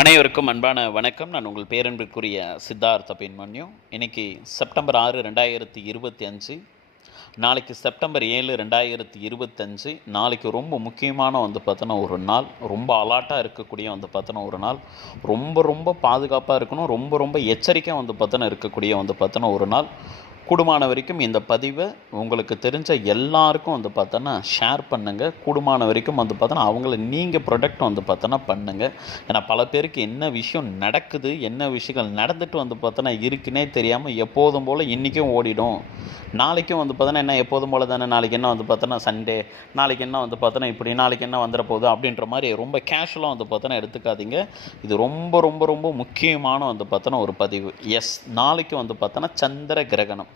அனைவருக்கும் அன்பான வணக்கம். நான் உங்கள் பேரன்பிற்குரிய சித்தார்த்த பின்மன்யு இன்னைக்கு செப்டம்பர் ஆறு ரெண்டாயிரத்தி இருபத்தி அஞ்சு. நாளைக்கு செப்டம்பர் ஏழு ரெண்டாயிரத்தி இருபத்தஞ்சு நாளைக்கு ரொம்ப முக்கியமான வந்து பார்த்தோன்னா ஒரு நாள். ரொம்ப அலாட்டாக இருக்கக்கூடிய வந்து பார்த்தோன்னா ஒரு நாள். ரொம்ப ரொம்ப பாதுகாப்பாக இருக்கணும். ரொம்ப ரொம்ப எச்சரிக்கையாக வந்து பார்த்தோன்னா இருக்கக்கூடிய வந்து பார்த்தோன்னா ஒரு நாள். கூடுமான வரைக்கும் இந்த பதிவை உங்களுக்கு தெரிஞ்ச எல்லாருக்கும் வந்து பார்த்தோன்னா ஷேர் பண்ணுங்கள் கூடுமான வரைக்கும் வந்து பார்த்தோன்னா அவங்கள நீங்கள் ப்ரொடக்ட் வந்து பார்த்தோன்னா பண்ணுங்கள் ஏன்னா பல பேருக்கு என்ன விஷயம் நடக்குது என்ன விஷயங்கள் நடந்துட்டு வந்து பார்த்தோன்னா இருக்குன்னே தெரியாமல் எப்போதும் போல் இன்றைக்கும் ஓடிடும் நாளைக்கும் வந்து பார்த்தோன்னா என்ன எப்போதும் போல் தானே நாளைக்கு என்ன வந்து பார்த்தோன்னா சண்டே நாளைக்கு என்ன வந்து பார்த்தோன்னா இப்படி நாளைக்கு என்ன வந்துட போகுது அப்படின்ற மாதிரி ரொம்ப கேஷுவலாக வந்து பார்த்தோன்னா எடுத்துக்காதீங்க இது ரொம்ப ரொம்ப ரொம்ப முக்கியமான வந்து பார்த்தோன்னா ஒரு பதிவு எஸ் நாளைக்கு வந்து பார்த்தோன்னா சந்திர கிரகணம்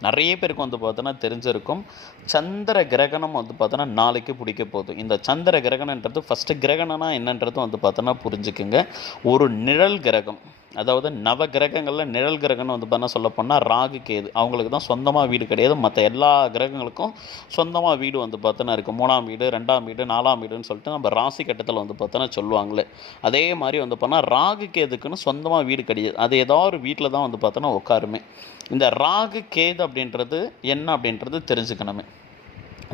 நிறைய பேருக்கு வந்து பார்த்தோன்னா தெரிஞ்சிருக்கும். சந்திர கிரகணம் வந்து பார்த்தோன்னா நாளைக்கு பிடிக்க போகுது. இந்த சந்திர கிரகணன்றது ஃபஸ்ட்டு கிரகணம்னா என்னன்றது வந்து பார்த்தோன்னா புரிஞ்சுக்குங்க. ஒரு நிழல் கிரகம். அதாவது நவ கிரகங்களில் நிழல் கிரகம்னு வந்து பார்த்தா சொல்ல போனால் ராகு கேது. அவங்களுக்கு தான் சொந்தமாக வீடு கிடையாது. மற்ற எல்லா கிரகங்களுக்கும் சொந்தமாக வீடு வந்து பார்த்தோன்னா இருக்குது மூணாம் வீடு ரெண்டாம் வீடு நாலாம் வீடுன்னு சொல்லிட்டு நம்ம ராசி கட்டத்தில் வந்து பார்த்தோன்னா சொல்லுவாங்களே. அதே மாதிரி வந்து பார்த்தா ராகு கேதுக்குன்னு சொந்தமாக வீடு கிடையாது. அது ஏதோ ஒரு வீட்டில் தான் வந்து பார்த்தோன்னா உட்காருமே. இந்த ராகு கேது அப்படின்றது என்ன அப்படின்றது தெரிஞ்சுக்கணுமே.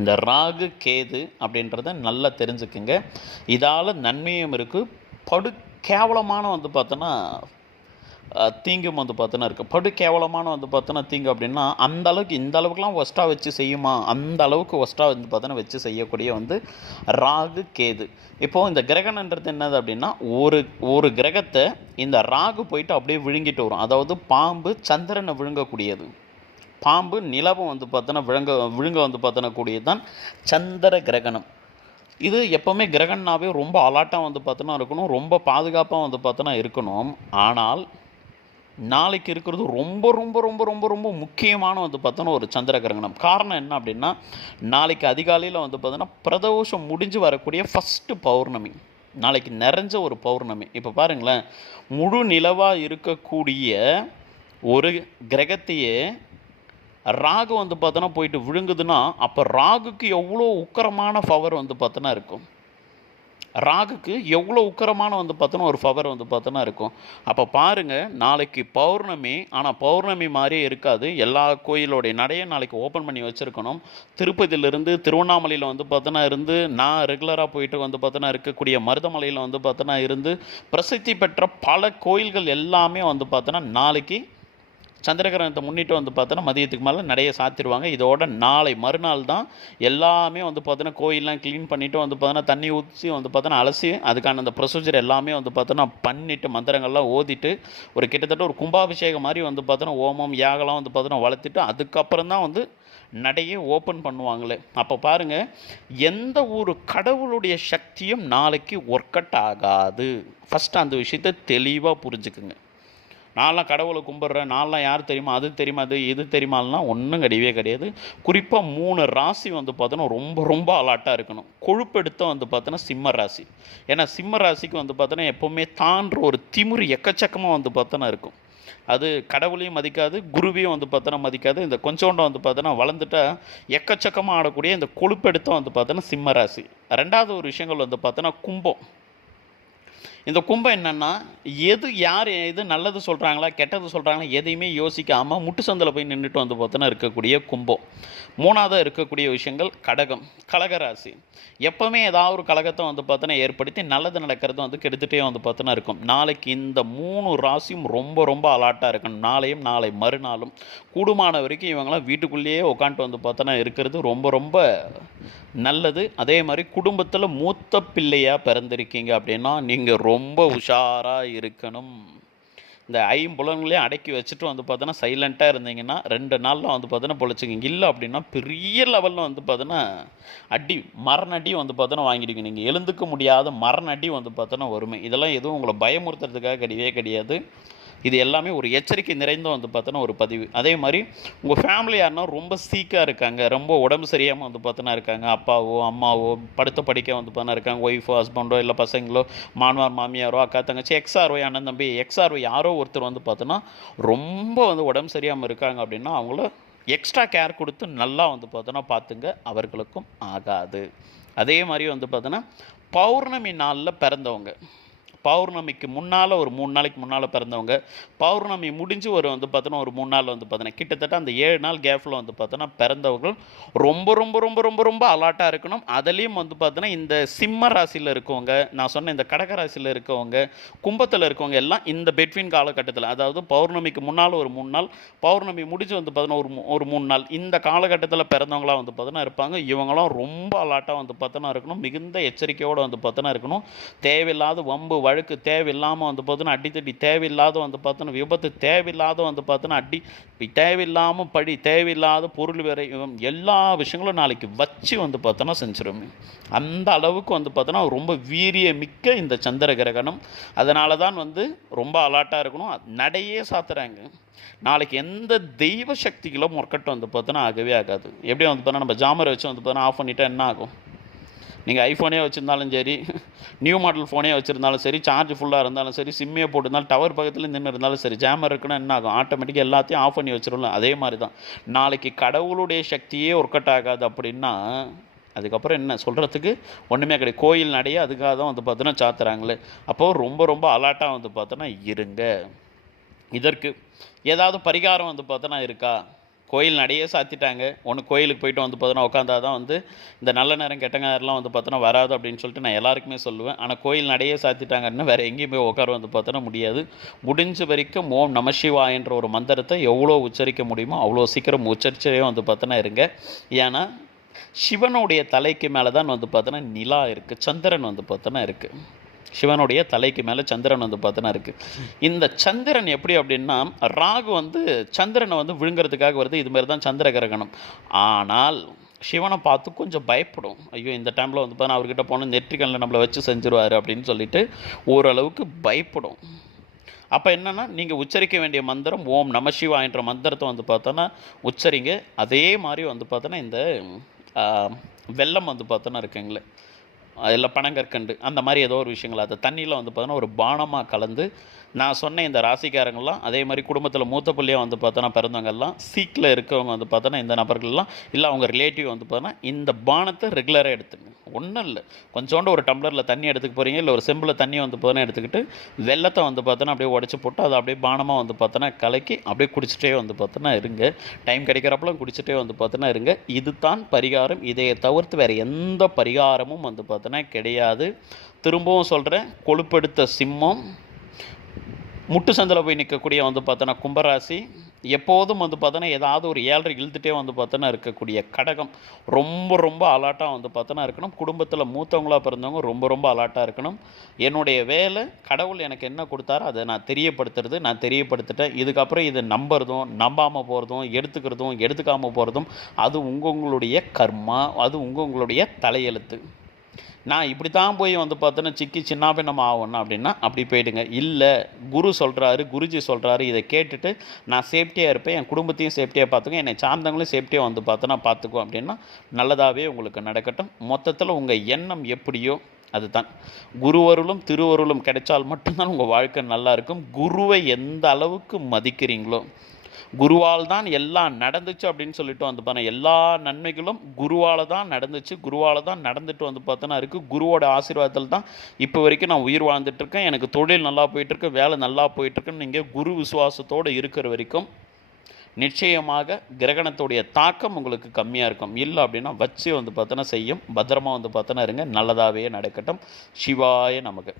இந்த ராகு கேது அப்படின்றத நல்லா தெரிஞ்சுக்குங்க. இதால் நன்மையும் இருக்குது படு கேவலமான வந்து பார்த்தோன்னா தீங்கும் வந்து பார்த்தோன்னா இருக்குது படு கேவலமான வந்து பார்த்தோன்னா தீங்கு அப்படின்னா அந்த அளவுக்கு இந்த அளவுக்குலாம் ஒஸ்ட்டாக வச்சு செய்யுமா? அந்த அளவுக்கு ஒஸ்ட்டாக வந்து பார்த்தோன்னா வச்சு செய்யக்கூடிய வந்து ராகு கேது. இப்போது இந்த கிரகணன்றது என்னது அப்படின்னா ஒரு ஒரு கிரகத்தை இந்த ராகு போயிட்டு அப்படியே விழுங்கிட்டு வரும். அதாவது பாம்பு சந்திரனை விழுங்கக்கூடியது. பாம்பு நிலவும் வந்து பார்த்தோன்னா விழுங்க விழுங்க வந்து பார்த்தோன்னா கூடியது தான் சந்திர கிரகணம். இது எப்போவுமே கிரகணாவே ரொம்ப அலாட்டாக வந்து பார்த்தோன்னா இருக்கணும். ரொம்ப பாதுகாப்பாக வந்து பார்த்தோன்னா இருக்கணும். ஆனால் நாளைக்கு இருக்கிறது ரொம்ப ரொம்ப ரொம்ப ரொம்ப ரொம்ப முக்கியமான வந்து பார்த்தோன்னா ஒரு சந்திர கிரகணம் காரணம் என்ன அப்படின்னா நாளைக்கு அதிகாலையில் வந்து பார்த்தோன்னா பிரதோஷம் முடிஞ்சு வரக்கூடிய ஃபஸ்ட்டு பௌர்ணமி. நாளைக்கு நிறைஞ்ச ஒரு பௌர்ணமி. இப்போ பாருங்களேன் முழு நிலவாக இருக்கக்கூடிய ஒரு கிரகத்தையே ராகு வந்து பார்த்தோன்னா போயிட்டு விழுங்குதுன்னா அப்போ ராகுக்கு எவ்வளோ உக்கரமான பவர் வந்து பார்த்தோன்னா இருக்கும். ராகுக்கு எவ்வளோ உக்கரமான வந்து பார்த்தோன்னா ஒரு பவர் வந்து பார்த்தோன்னா இருக்கும். அப்போ பாருங்கள் நாளைக்கு பௌர்ணமி ஆனால் பௌர்ணமி மாதிரியே இருக்காது. எல்லா கோயிலோடைய நடையை நாளைக்கு ஓப்பன் பண்ணி வச்சுருக்கணும். திருப்பதியிலிருந்து திருவண்ணாமலையில் வந்து பார்த்தோன்னா இருந்து நான் ரெகுலராக போயிட்டு வந்து பார்த்தோன்னா இருக்கக்கூடிய மருதமலையில் வந்து பார்த்தோன்னா இருந்து பிரசித்தி பெற்ற பல கோயில்கள் எல்லாமே வந்து பார்த்தோன்னா நாளைக்கு சந்திரகிரகணத்தை முன்னிட்டு வந்து பார்த்தோன்னா மதியத்துக்கு மேலே நிறைய சாத்திடுவாங்க. இதோட நாளை மறுநாள் தான் எல்லாமே வந்து பார்த்தோன்னா கோயிலெலாம் க்ளீன் பண்ணிவிட்டு வந்து பார்த்தோன்னா தண்ணி ஊற்றி வந்து பார்த்தோன்னா அலசி அதுக்கான அந்த ப்ரொசீஜர் எல்லாமே வந்து பார்த்தோன்னா பண்ணிவிட்டு மந்திரங்கள்லாம் ஓதிட்டு ஒரு கிட்டத்தட்ட ஒரு கும்பாபிஷேகம் மாதிரி வந்து பார்த்தோன்னா ஓமம் யாகலாம் வந்து பார்த்தோன்னா வளர்த்துட்டு அதுக்கப்புறம் தான் வந்து நடையை ஓப்பன் பண்ணுவாங்களே. அப்போ பாருங்கள் எந்த ஒரு கடவுளுடைய சக்தியும் நாளைக்கு ஒர்க் அவுட் ஆகாது. ஃபஸ்ட்டு அந்த விஷயத்தை தெளிவாக புரிஞ்சுக்குங்க. நான்லாம் கடவுளை கும்பிட்றேன் நான்லாம் யார் தெரியுமா அது தெரியுமா அது இது தெரியுமாலாம் ஒன்றும் கிடையவே கிடையாது. குறிப்பாக மூணு ராசி வந்து பார்த்தோன்னா ரொம்ப ரொம்ப அலாட்டாக இருக்கணும். கொழுப்பெடுத்த வந்து பார்த்தோன்னா சிம்ம ராசி. ஏன்னா சிம்ம ராசிக்கு வந்து பார்த்தோன்னா எப்போவுமே தான்ற ஒரு திமிரு எக்கச்சக்கமாக வந்து பார்த்தோன்னா இருக்கும். அது கடவுளையும் மதிக்காது குருவையும் வந்து பார்த்தோன்னா மதிக்காது. இந்த கொஞ்சோண்டம் வந்து பார்த்தோன்னா வளர்ந்துட்டா எக்கச்சக்கமாக ஆடக்கூடிய இந்த கொழுப்பெடுத்த வந்து பார்த்தோன்னா சிம்ம ராசி. ரெண்டாவது ஒரு விஷயங்கள் வந்து பார்த்தோன்னா கும்பம். இந்த கும்பம் என்னென்னா எது யார் எது நல்லது சொல்கிறாங்களா கெட்டது சொல்கிறாங்களா எதையுமே யோசிக்காமல் முட்டு சந்தில் போய் நின்றுட்டு வந்து பார்த்தோன்னா இருக்கக்கூடிய கும்பம். மூணாவதாக இருக்கக்கூடிய விஷயங்கள் கடகம் கடகராசி எப்போவுமே ஏதாவது ஒரு கழகத்தை வந்து பார்த்தோன்னா ஏற்படுத்தி நல்லது நடக்கிறது வந்து கெடுத்துகிட்டே வந்து பார்த்தோன்னா இருக்கும். நாளைக்கு இந்த மூணு ராசியும் ரொம்ப ரொம்ப அலாட்டாக இருக்கணும். நாளையும் நாளை மறுநாளும். கூடுமான வரைக்கும் இவங்களாம் வீட்டுக்குள்ளேயே உட்காந்துட்டு வந்து பார்த்தோன்னா இருக்கிறது ரொம்ப ரொம்ப நல்லது. அதே மாதிரி குடும்பத்தில் மூத்த பிள்ளையாக பிறந்திருக்கீங்க அப்படின்னா நீங்கள் ரொம்ப ரொம்ப உஷாராக இருக்கணும். இந்த ஐம்புலன்களையும் அடக்கி வச்சுட்டு வந்து பார்த்தோன்னா சைலண்ட்டாக இருந்தீங்கன்னா ரெண்டு நாளில் வந்து பார்த்தோன்னா பொழைச்சிக்கிங்க. இல்லை அப்படின்னா பெரிய லெவலில் வந்து பார்த்தோன்னா அடி மரண அடி வந்து பார்த்தோன்னா வாங்கிடுங்க நீங்கள் எழுந்துக்க முடியாத மரண அடி வந்து பார்த்தோன்னா வருமே இதெல்லாம் எதுவும் உங்களை பயமுறுத்துறதுக்காக கிடையவே கிடையாது. இது எல்லாமே ஒரு எச்சரிக்கை நிறைந்த வந்து பார்த்தோன்னா ஒரு பதிவு. அதே மாதிரி உங்கள் ஃபேமிலி யாருன்னா ரொம்ப சீக்காக இருக்காங்க ரொம்ப உடம்பு சரியாமல் வந்து பார்த்தோன்னா இருக்காங்க. அப்பாவோ அம்மாவோ படுத்த படிக்க வந்து பார்த்தோன்னா இருக்காங்க. ஒய்ஃபோ ஹஸ்பண்டோ இல்லை பசங்களோ மாணவர் மாமியாரோ அக்கா தங்கச்சி எக்ஸ்ஆர்ஓ அண்ணன் தம்பி எக்ஸ்ஆர்ஓ யாரோ ஒருத்தர் வந்து பார்த்தோன்னா ரொம்ப வந்து உடம்பு சரியாமல் இருக்காங்க அப்படின்னா அவங்கள எக்ஸ்ட்ரா கேர் கொடுத்து நல்லா வந்து பார்த்தோன்னா பார்த்துங்க அவர்களுக்கும் ஆகாது. அதே மாதிரி வந்து பார்த்தோன்னா பௌர்ணமி நாளில் பிறந்தவங்க. பௌர்ணமிக்கு முன்னால் ஒரு மூணு நாளைக்கு முன்னால் பிறந்தவங்க பௌர்ணமி முடிஞ்சு ஒரு வந்து பார்த்தோன்னா ஒரு மூணு நாள் வந்து பார்த்தோன்னா கிட்டத்தட்ட அந்த ஏழு நாள் கேஃபில் வந்து பார்த்தோன்னா பிறந்தவர்கள் ரொம்ப ரொம்ப ரொம்ப ரொம்ப ரொம்ப அலாட்டாக இருக்கணும். அதுலேயும் வந்து பார்த்தோன்னா இந்த சிம்ம ராசியில் இருக்கவங்க நான் சொன்ன இந்த கடக ராசியில் இருக்கவங்க கும்பத்தில் இருக்கவங்க எல்லாம் இந்த பெட்வீன் காலகட்டத்தில் அதாவது பௌர்ணமிக்கு முன்னால் ஒரு மூணு நாள் பௌர்ணமி முடிஞ்சு வந்து பார்த்தோன்னா ஒரு ஒரு மூணு நாள் இந்த காலகட்டத்தில் பிறந்தவங்களாம் வந்து பார்த்தோன்னா இருப்பாங்க. இவங்களாம் ரொம்ப அலாட்டாக வந்து பார்த்தோன்னா இருக்கணும். மிகுந்த எச்சரிக்கையோடு வந்து பார்த்தோன்னா இருக்கணும். தேவையில்லாத வம்பு அழுக்கு தேவையில்லாமல் வந்து பார்த்தோன்னா அடித்தடி தேவையில்லாத வந்து பார்த்தோன்னா விபத்து தேவையில்லாத வந்து பார்த்தோன்னா அடி தேவையில்லாமல் படி தேவையில்லாத பொருள் வேற எல்லா விஷயங்களும் நாளைக்கு வச்சு வந்து பார்த்தோன்னா செஞ்சிருமே. அந்த அளவுக்கு வந்து பார்த்தோன்னா ரொம்ப வீரிய மிக்க இந்த சந்திர கிரகணம். அதனால தான் வந்து ரொம்ப அலாட்டாக இருக்கணும். நடையே சாத்துறாங்க. நாளைக்கு எந்த தெய்வ சக்திகளும் ஒர்க் வந்து பார்த்தோன்னா ஆகவே ஆகாது. எப்படி வந்து பார்த்தோன்னா நம்ம ஜாமரை வச்சு வந்து பார்த்தோன்னா ஆஃப் பண்ணிட்டா என்ன ஆகும்? நீங்கள் ஐஃபோனே வச்சுருந்தாலும் சரி நியூ மாடல் ஃபோனே வச்சுருந்தாலும் சரி சார்ஜ் ஃபுல்லாக இருந்தாலும் சரி சிம்மே போட்டிருந்தாலும் டவர் பக்கத்தில் நின்று இருந்தாலும் சரி ஜாமர் இருக்குன்னா என்ன ஆகும்? ஆட்டோமேட்டிக்காக எல்லாத்தையும் ஆஃப் பண்ணி வச்சிடலாம் அதே மாதிரி தான் நாளைக்கு கடவுளுடைய சக்தியே ஒர்க் அவுட் ஆகாது அப்படின்னா அதுக்கப்புறம் என்ன சொல்கிறதுக்கு ஒன்றுமே கிடையாது. கோயில் நடைய அதுக்காக தான் வந்து பார்த்தோன்னா சாத்துறாங்களே. அப்போது ரொம்ப ரொம்ப அலாட்டாக வந்து பார்த்தோன்னா இருங்க. இதற்கு ஏதாவது பரிகாரம் வந்து பார்த்தோன்னா இருக்கா? கோயில் நடையே சாத்திட்டாங்க. ஒன்று கோயிலுக்கு போயிட்டு வந்து பார்த்தோன்னா உட்காந்தா தான் வந்து இந்த நல்ல நேரம் கெட்ட நேரம்லாம் வந்து பார்த்தோன்னா வராது அப்படின்னு சொல்லிட்டு நான் எல்லாருக்குமே சொல்லுவேன். ஆனால் கோயில் நடையே சாத்திட்டாங்கன்னா வேறு எங்கேயும் போய் உட்கார வந்து பார்த்தோன்னா முடியாது. முடிஞ்ச வரைக்கும் ஓம் நமசிவாயன்ற ஒரு மந்திரத்தை எவ்வளோ உச்சரிக்க முடியுமோ அவ்வளோ சீக்கிரம் உச்சரிச்சே வந்து பார்த்தோன்னா இருங்க. ஏன்னா சிவனுடைய தலைக்கு மேலே தான் வந்து பார்த்தோன்னா நிலா இருக்குது சந்திரன் வந்து பார்த்தோன்னா இருக்குது சிவனுடைய தலைக்கு மேலே சந்திரன் வந்து பார்த்தோன்னா இருக்குது இந்த சந்திரன் எப்படி அப்படின்னா ராகு வந்து சந்திரனை வந்து விழுங்குறதுக்காக வருது. இது மாதிரி தான் சந்திர கிரகணம். ஆனால் சிவனை பார்த்து கொஞ்சம் பயப்படும். ஐயோ இந்த டைமில் வந்து பார்த்தா அவர்கிட்ட போனால் நெற்றிகளில் நம்மளை வச்சு செஞ்சுருவார் அப்படின்னு சொல்லிட்டு ஓரளவுக்கு பயப்படும். அப்போ என்னென்னா நீங்கள் உச்சரிக்க வேண்டிய மந்திரம் ஓம் நமசிவாயன்ற மந்திரத்தை வந்து பார்த்தோன்னா உச்சரிங்க. அதே மாதிரி வந்து பார்த்தோன்னா இந்த வெள்ளம் வந்து பார்த்தோன்னா இருக்குங்களே. இல்லை பனங்கற்கண்டு அந்த மாதிரி ஏதோ ஒரு விஷயங்கள். அது தண்ணியில் வந்து பார்த்தோன்னா ஒரு பானமாக கலந்து நான் சொன்ன இந்த ராசிக்காரங்கள்லாம் அதே மாதிரி குடும்பத்தில் மூத்த பிள்ளையாக வந்து பார்த்தோன்னா பிறந்தவங்கெல்லாம் சீக்கில் இருக்கவங்க வந்து பார்த்தோன்னா இந்த நபர்கள்லாம் இல்லை அவங்க ரிலேட்டிவ் வந்து பார்த்தோன்னா இந்த பானத்தை ரெகுலராக எடுத்துங்க ஒன்றும் இல்லை. கொஞ்சோண்டு ஒரு டம்ளரில் தண்ணி எடுத்துக்க போகிறீங்க இல்லை ஒரு செம்பில் தண்ணி வந்து பார்த்தோன்னா எடுத்துக்கிட்டு வெள்ளத்தை வந்து பார்த்தோன்னா அப்படியே உடச்சி போட்டு அதை அப்படியே பானமாக வந்து பார்த்தோன்னா கலக்கி அப்படியே குடிச்சிட்டே வந்து பார்த்தோன்னா இருங்க. டைம் கிடைக்கிறப்பெல்லாம் குடிச்சிட்டே வந்து பார்த்தோன்னா இருங்க. இதுதான் பரிகாரம். இதை தவிர்த்து வேறு எந்த பரிகாரமும் வந்து பார்த்தோன்னா கிடையாது. திரும்பவும் சொல்கிறேன் கொழுப்பெடுத்த சிம்மம் முட்டு சந்தில் போய் நிற்கக்கூடிய வந்து பார்த்தோன்னா கும்பராசி எப்போதும் வந்து பார்த்தோன்னா ஏதாவது ஒரு ஏழரை இழுத்துட்டே வந்து பார்த்தோன்னா இருக்கக்கூடிய கடகம். ரொம்ப ரொம்ப அலாட்டாக வந்து பார்த்தோன்னா இருக்கணும். குடும்பத்தில் மூத்தவங்களாக பிறந்தவங்க ரொம்ப ரொம்ப அலாட்டாக இருக்கணும். என்னுடைய வேலை கடவுள் எனக்கு என்ன கொடுத்தாரோ அதை நான் தெரியப்படுத்துறது நான் தெரியப்படுத்திட்டேன். இதுக்கப்புறம் இது நம்புறதும் நம்பாமல் போகிறதும் எடுத்துக்கிறதும் எடுத்துக்காமல் போகிறதும் அது உங்களுடைய கர்மா அது உங்களுடைய தலையெழுத்து. நான் இப்படி தான் போய் வந்து பார்த்தோன்னா சிக்கி சின்னாபின்னம் ஆகணும் அப்படின்னா அப்படி போயிடுங்க. இல்லை குரு சொல்கிறாரு குருஜி சொல்கிறாரு இதை கேட்டுட்டு நான் சேஃப்டியாக இருப்பேன் என் குடும்பத்தையும் சேஃப்டியாக பார்த்துக்கோ என்னை சார்ந்தவங்களையும் சேஃப்டியாக வந்து பார்த்தோன்னா பார்த்துக்கோ அப்படின்னா நல்லதாகவே உங்களுக்கு நடக்கட்டும். மொத்தத்தில் உங்கள் எண்ணம் எப்படியோ அதுதான். குருவருளும் திருவருளும் கிடைச்சால் மட்டும்தான் உங்கள் வாழ்க்கை நல்லாயிருக்கும் குருவை எந்த அளவுக்கு மதிக்கிறீங்களோ குருவால் தான் எல்லாம் நடந்துச்சு அப்படின்னு சொல்லிட்டு வந்து பார்த்தா எல்லா நன்மைகளும் குருவால் தான் நடந்துச்சு. குருவால் தான் நடந்துட்டு வந்து பார்த்தோன்னா இருக்குது குருவோட ஆசீர்வாதத்தில் தான் இப்போ வரைக்கும் நான் உயிர் வாழ்ந்துட்டுருக்கேன். எனக்கு தொழில் நல்லா போயிட்டுருக்கு வேலை நல்லா போயிட்டுருக்குன்னு நீங்கள் குரு விசுவாசத்தோடு இருக்கிற வரைக்கும் நிச்சயமாக கிரகணத்துடைய தாக்கம் உங்களுக்கு கம்மியாக இருக்கும். இல்லை அப்படின்னா வச்சு வந்து பார்த்தோன்னா செய்யும். பத்திரமா வந்து பார்த்தோன்னா இருங்க. நல்லதாகவே நடக்கட்டும். சிவாய நமக்கு